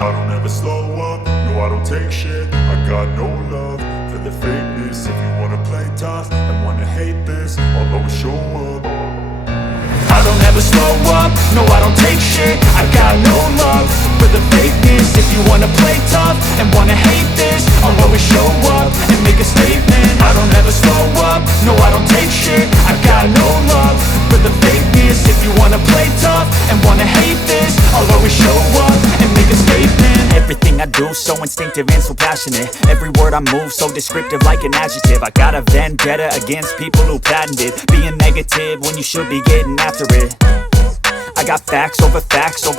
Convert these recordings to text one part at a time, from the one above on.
I don't ever slow up, no I don't take shit. I got no love for the fakeness. If you wanna play tough and wanna hate this, I'll always show up. I don't ever slow up, no I don't take shit. I got no love for the fakeness. If you wanna play tough and wanna hate this, I'll always show up and make a statement. I don't ever slow up, no I don't take shit. I got no love for the fakeness. If you wanna play tough and wanna hate this, I'll always show up and make a statement. Everything I do so instinctive and so passionate. Every word I move so descriptive like an adjective. I got a vendetta against people who patented being negative when you should be getting after it. I got facts over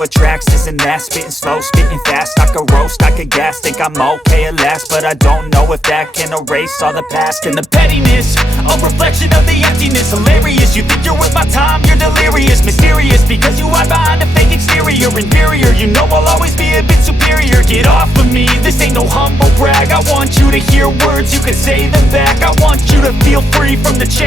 tracks, this and that. Spitting slow, spitting fast, I could roast, I could gas. Think I'm okay at last, but I don't know if that can erase all the past. And the pettiness, a reflection of the emptiness. Hilarious, you think you're worth my time, you're delirious. Mysterious, because you hide behind a fake exterior. Inferior, you know I'll always be a bit superior. Get off of me, this ain't no humble brag. I want you to hear words, you can say them back. I want you to feel free from the chains